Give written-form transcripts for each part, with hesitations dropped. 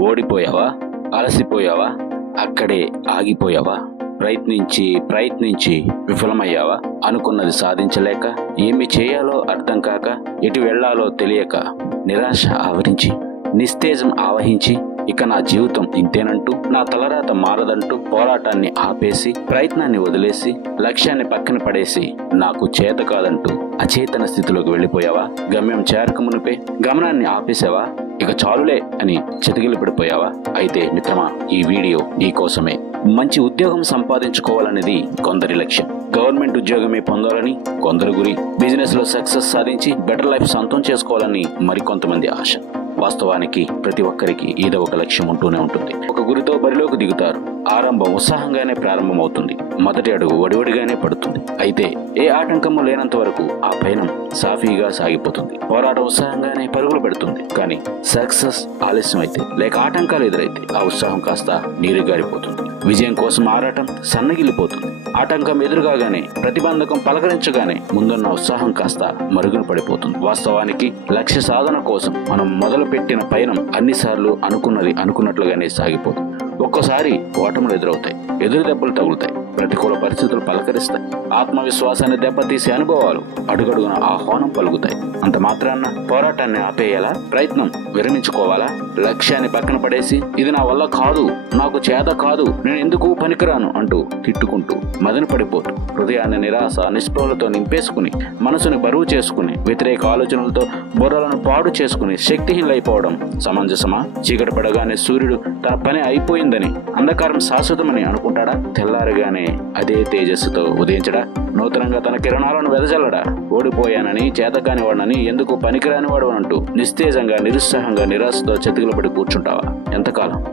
ఓడిపోయావా? అలసిపోయావా? అక్కడే ఆగిపోయావా? ప్రయత్నించి విఫలమయ్యావా? అనుకున్నది సాధించలేక, ఏమి చేయాలో అర్థం కాక, ఎటు వెళ్లాలో తెలియక, నిరాశ ఆవరించి, నిస్తేజం ఆవహించి, ఇక నా జీవితం ఇంతేనంటూ, నా తలరాత మారదంటూ పోరాటాన్ని ఆపేసి, ప్రయత్నాన్ని వదిలేసి, లక్ష్యాన్ని పక్కన పడేసి, నాకు చేత కాదంటూ అచేతన స్థితిలోకి వెళ్ళిపోయావా? గమ్యం చేరక మునిపే గమనాన్ని ఆపేసావా? ఇక చాలులే అని చితికిలి పడిపోయావా? అయితే మిత్రమా, ఈ వీడియో నీ కోసమే. మంచి ఉద్యోగం సంపాదించుకోవాలనేది కొందరి లక్ష్యం. గవర్నమెంట్ ఉద్యోగమే పొందాలని కొందరు గురి. బిజినెస్ లో సక్సెస్ సాధించి బెటర్ లైఫ్ సొంతం చేసుకోవాలని మరికొంతమంది ఆశ. వాస్తవానికి ప్రతి ఒక్కరికి ఏదో ఒక లక్ష్యం ఉంటూనే ఉంటుంది. ఒక గురితో బరిలోకి దిగుతారు. ఆరంభం ఉత్సాహంగానే ప్రారంభమవుతుంది. మొదటి అడుగు వడివడిగానే పడుతుంది. అయితే ఏ ఆటంకము లేనంత వరకు ఆ పయనం సాఫీగా సాగిపోతుంది. పోరాటం ఉత్సాహంగానే పరుగులు పెడుతుంది. కానీ సక్సెస్ ఆలస్యం అయితే, లేక ఆటంకాలు ఎదురైతే, ఆ ఉత్సాహం కాస్త నీరుగారిపోతుంది. విజయం కోసం ఆరాటం సన్నగిల్లిపోతుంది. ఆటంకం ఎదురుగానే, ప్రతిబంధకం పలకరించగానే ముందున్న ఉత్సాహం కాస్త మరుగున పడిపోతుంది. వాస్తవానికి లక్ష్య సాధన కోసం మనం మొదలుపెట్టిన పయనం అన్నిసార్లు అనుకున్నది అనుకున్నట్లుగానే సాగిపోతుంది. ఒక్కోసారి ఓటములు ఎదురవుతాయి, ఎదురు దెబ్బలు తగులుతాయి, ప్రతికూల పరిస్థితులు పలకరిస్తాయి, ఆత్మవిశ్వాసాన్ని దెబ్బతీసే అనుభవాలు అడుగడుగున ఆహ్వానం పలుకుతాయి. అంత మాత్రాన పోరాటాన్ని ఆపేయాలా? ప్రయత్నం విరమించుకోవాలా? లక్ష్యాన్ని పక్కన పడేసి, ఇది నా వల్ల కాదు, నాకు చేత కాదు, నేను ఎందుకు పనికిరాను అంటూ తిట్టుకుంటూ మదన పడిపోతూ, హృదయాన్ని నిరాశ నిస్పృహలతో నింపేసుకుని, మనసుని బరువు చేసుకుని, వ్యతిరేక ఆలోచనలతో బుర్రలను పాడు చేసుకుని శక్తిహీనైపోవడం సమంజసమా? చీకటి పడగానే సూర్యుడు తన పని అయిపోయిందని, అంధకారం శాశ్వతమని అనుకుంటాడా? తెల్లారగానే అదే తేజస్సుతో ఉదయించడా? నూతనంగా తన కిరణాలను వెదజల్లడా? ఓడిపోయానని, చేతకాని వాడనని, ఎందుకు పనికిరాని వాడు అంటూ నిస్తేజంగా, నిరుత్సాహంగా, నిరాశతో చతికిలపడి కూర్చుంటావా?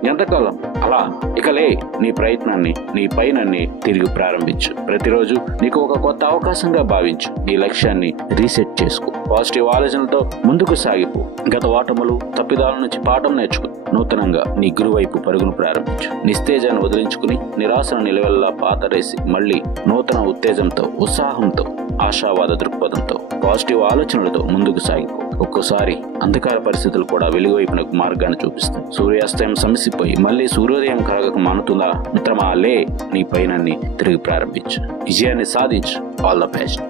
ఎంతకాలం అలా? ఇకలే నీ ప్రయత్నాన్ని, నీ పైనన్ని తిరిగి ప్రారంభించు. ప్రతిరోజు నీకు ఒక కొత్త అవకాశంగా భావించు. నీ లక్ష్యాన్ని రీసెట్ చేసుకో. పాజిటివ్ ఆలోచనలతో ముందుకు సాగిపో. గత ఓటములు, తప్పిదాల నుంచి పాఠం నేర్చుకుని నూతనంగా నీ గురువైపు పరుగును ప్రారంభించు. నిస్తేజాన్ని వదిలించుకుని, నిరాశను నిలవెల్లా పాతరేసి, మళ్లీ నూతన ఉత్తేజంతో, ఉత్సాహంతో, ఆశావాద దృక్పథంతో, పాజిటివ్ ఆలోచనలతో ముందుకు సాగిపో. ఒక్కోసారి అంధకార పరిస్థితులు కూడా వెలుగువైపునకు మార్గాన్ని చూపిస్తాయి. సూర్యాస్తయం సమసిపోయి మళ్లీ సూర్యోదయం కలగక మానుతుందా? మిత్రమా, లే, నీ పైనన్ని తిరిగి ప్రారంభించు. విజయాన్ని సాధించు. All the best.